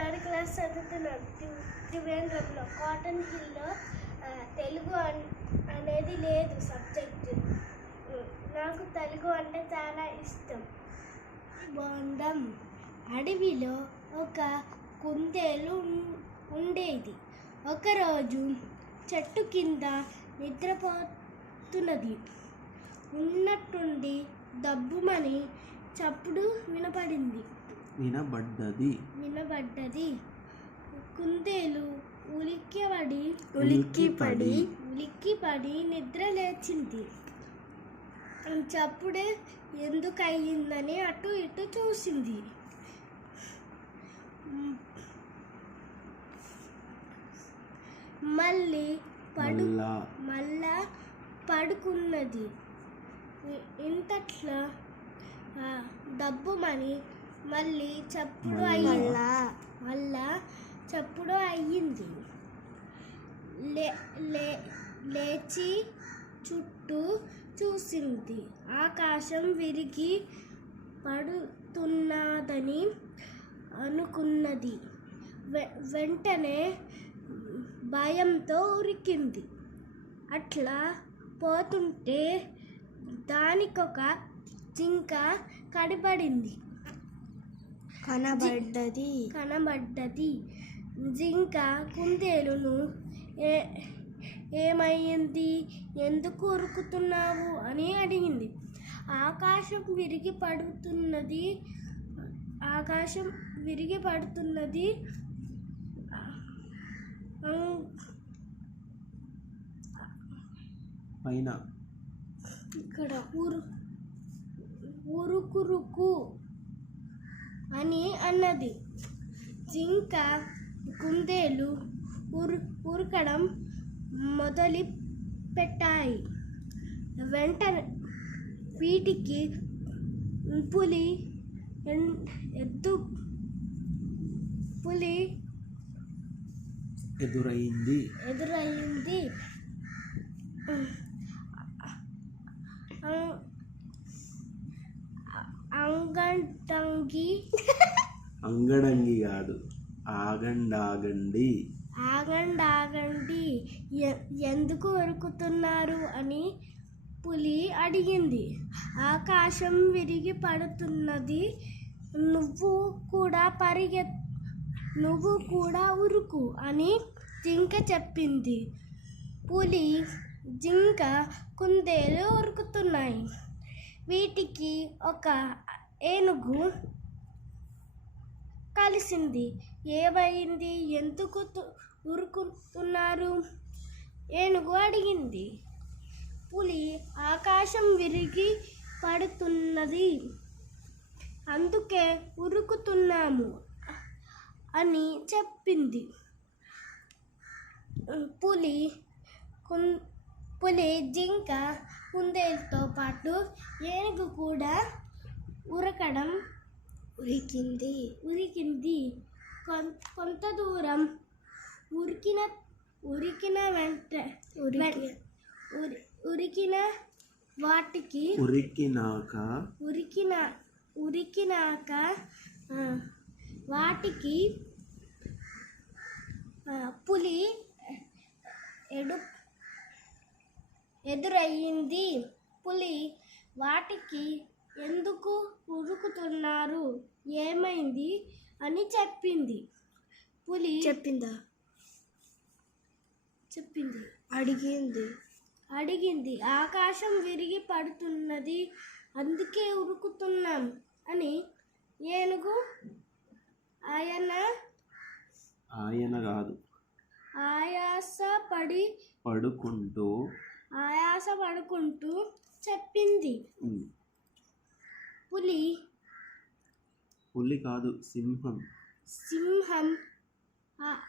Third class చదువుతున్నాను త్రి- త్రివేంద్రంలో కాటన్ హిల్లో తెలుగు అనేది లేదు సబ్జెక్ట్. నాకు తెలుగు అంటే చాలా ఇష్టం. బొండం అడవిలో ఒక కుందేలు ఉం- ఉండేది. ఒకరోజు చెట్టు కింద నిద్రపోతున్నది. ఉన్నట్టుండి దబ్బుమని చప్పుడు వినపడింది. వినబడ్డది వినబడ్డది కుందేలు ఉలిక్కిపడి ఉలిక్కిపడి. ఉలిక్కిపడి నిద్ర లేచింది. చప్పుడే ఎందుకు అయ్యిందని అటు ఇటు చూసింది. మళ్ళీ పడు మళ్ళా. పడుకున్నది. ఇంతట్లా ఆ, దబ్బుమని మళ్ళీ చప్పుడు. అయ్యింది. మళ్ళా చప్పుడు అయ్యింది. లేచి చుట్టూ చూసింది. ఆకాశం విరిగి పడుతున్నదని అనుకున్నది. వెంటనే భయంతో ఉరికింది. అట్లా పోతుంటే దానికొక జింక కడిపడింది కనబడ్డది. కనబడ్డది. జింక కుందేలును ఏ ఏమయ్యింది ఎందుకు ఉరుకుతున్నావు? అని అడిగింది. ఆకాశం విరిగి పడుతున్నది. ఆకాశం విరిగి పడుతున్నది. ఇక్కడ ఊరు ఉరుకురుకు అని అన్నది. జింక కుందేలు ఉరు ఉరకడం మొదలు పెట్టాయి వెంటనే వీటికి పులి ఎన్- ఎద్దు పులి ఎదురైంది. ఎదురయ్యింది అం- అంగటంగి అంగడంగి కాదు ఆగండాగండి. ఆగండి ఆగండి ఎ- ఎందుకు ఉరుకుతున్నారు అని పులి అడిగింది. ఆకాశం విరిగి పడుతున్నది. నువ్వు కూడా పరిగె నువ్వు కూడా ఉరుకు అని జింక చెప్పింది. పులి జింక కుందేలు ఉరుకుతున్నాయి. వీటికి ఒక ఏనుగు కలిసింది. ఏమైంది? ఎందుకు తు- ఉరుకుతున్నారు? ఏనుగు అడిగింది. పులి ఆకాశం విరిగి పడుతున్నది. అందుకే ఉరుకుతున్నాము అని చెప్పింది. పులి కుం పులి జింక కుందేలతో పాటు ఏనుగు కూడా ఉరకడం ఉరికింది ఉరికింది కొం- కొంత దూరం ఉరికిన ఉరికిన వెంట ఉరికి- ఉరి- ఉరికిన వాటికి ఉరికినాక ఉరికిన ఉరికినాక ఆ, వాటికి ఆ, పులి ఎడు ఎదురయ్యింది పులి వాటికి ఎందుకు ఉరుకుతున్నారు? ఏమైంది? అని చెప్పింది. పులి చెప్పిందా? చెప్పింది. అడిగింది. అడిగింది. ఆకాశం విరిగి పడుతున్నది. అందుకే ఉరుకుతున్నాం అని ఏనుగు? ఆయన ఆయన కాదు. ఆయాస పడి పడుకుంటూ ఆయాస పడుకుంటూ చెప్పింది పులి. పులి కాదు సింహం. సింహం. ఆ-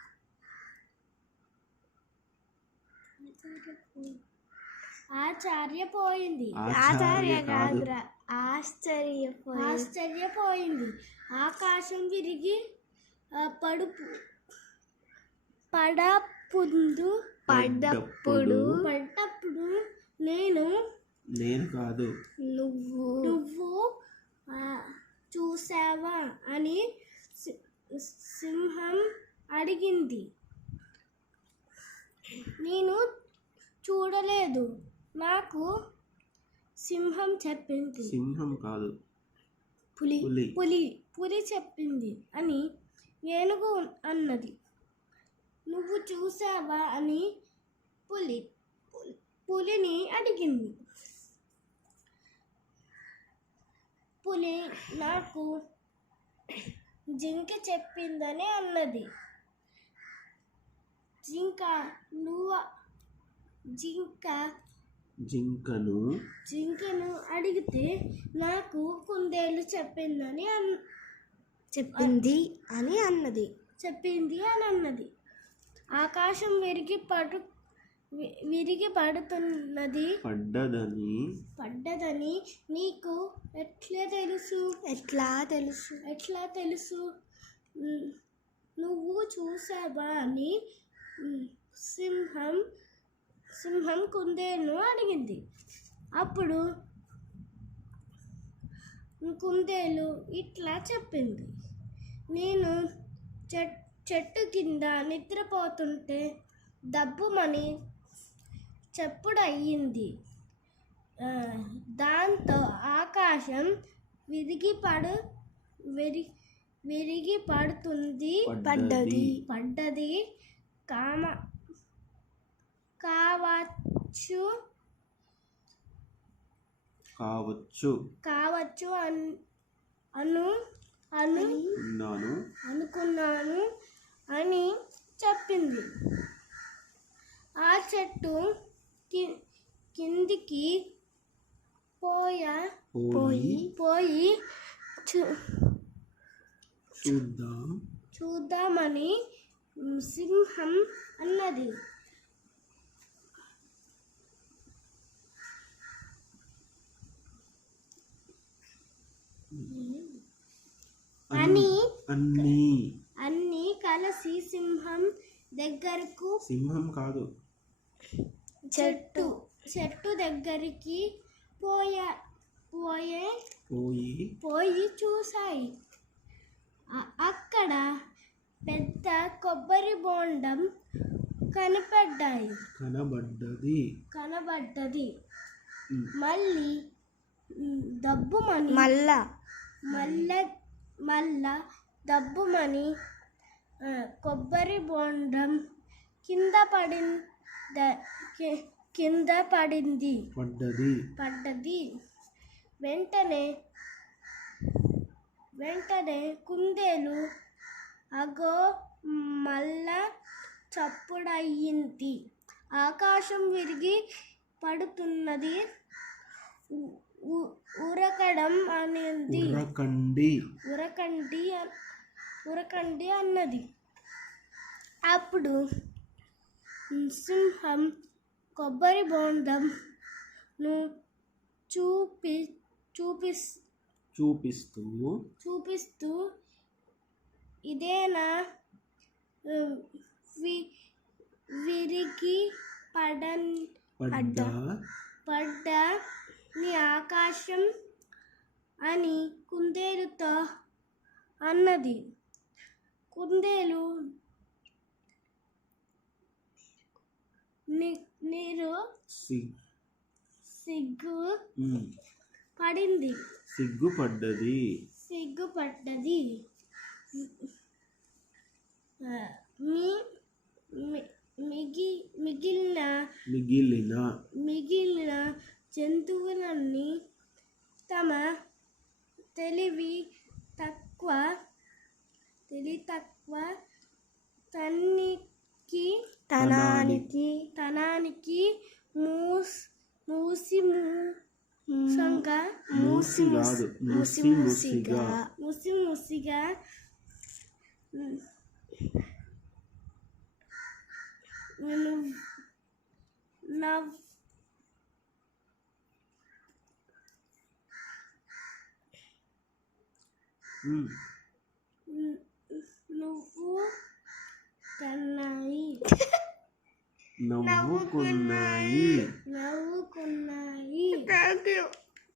ఆశ్చర్యపోయింది. ఆచార్య కాదు కాదురా ఆశ్చర్యపోయి. ఆశ్చర్యపోయింది. ఆకాశం విరిగి ఆ, పడుపు. పడపుందు. పడ్డప్పుడు. పడ్డప్పుడు నేను నేను కాదు. నువ్వు. నువ్వు చూసావా అని సింహం అడిగింది. నేను చూడలేదు. నాకు సింహం చెప్పింది. సింహం కాదు. పులి పులి. పులి పులి చెప్పింది అని ఏనుగు అన్నది. నువ్వు చూసావా అని పులి పులిని అడిగింది. పులి నాకు జింక చెప్పిందని అన్నది. జింక నువ్వు జింక జింకను? జింకను అడిగితే నాకు కుందేలు చెప్పిందని అన్ చెప్పింది అని అన్నది. చెప్పింది అని అన్నది. ఆకాశం విరిగి పడు విరిగి పడుతున్నది. పడ్డదని పడ్డదని నీకు ఎట్లా తెలుసు? ఎట్లా తెలుసు? ఎట్లా తెలుసు? నువ్వు చూసావా అని సింహం సింహం కుందేలును అడిగింది. అప్పుడు కుందేలు ఇట్లా చెప్పింది. నేను చెట్ చెట్టు కింద నిద్రపోతుంటే దబ్బుమని చెప్పుడు అయ్యింది దాంతో ఆకాశం విరిగి పడు విరి విరిగి పడుతుంది పడ్డది. పడ్డది. కామ కావచ్చు. కావచ్చు. కావచ్చు అన్ అను అను ఉన్నాను. అనుకున్నాను అని చెప్పింది. ఆ చెట్టు కిందికి పోయా? పోయి పోయి చూద్దాం. చూద్దామని సింహం అన్నది. అని అన్ని. అన్ని కలిసి సింహం దగ్గరకు సింహం కాదు. చెట్టు చెట్టు దగ్గరికి పోయా పోయే పోయి పోయి చూశాయి. అక్కడ పెద్ద కొబ్బరి బోండం కనపడ్డాయి. కనబడ్డది. కనబడ్డది. మళ్ళీ మ్, దబ్బుమని మళ్ళా మళ్ళా మళ్ళా దబ్బుమని కొబ్బరి బోండం కింద పడి కింద పడింది. పడ్డది. పడ్డది. వెంటనే వెంటనే కుందేలు అగో మళ్ళా చప్పుడయ్యింది ఆకాశం విరిగి పడుతున్నది. ఉరకడం అనేది. ఉరకండి ఉరకండి ఉరకండి అన్నది. అప్పుడు సింహం కొబ్బరి బోండంను చూపి చూపిస్ చూపిస్తూ. చూపిస్తూ ఇదేనా? వి విరిగి పడన్ పడ్డ. పడ్డ నీ ఆకాశం అని కుందేలుతో అన్నది. కుందేలు నీరు సి- సిగ్గు పడింది. సిగ్గుపడ్డది. సిగ్గుపడ్డది. మి- మిగి మిగిలిన మిగిలిన మిగిలిన జంతువులన్నీ తమ తెలివి తక్కువ తెలివి తక్కువ తన్నికి తనానికి తనానికి మూస్ మూసి మూసంగా మూసి కాదు మూసి మూసిగా ముసి ముసిగా ఉమ్, నేను నవ్ ఉమ్, నువ్వు కన్నాయి Nabucodonosor. Nabucodonosor.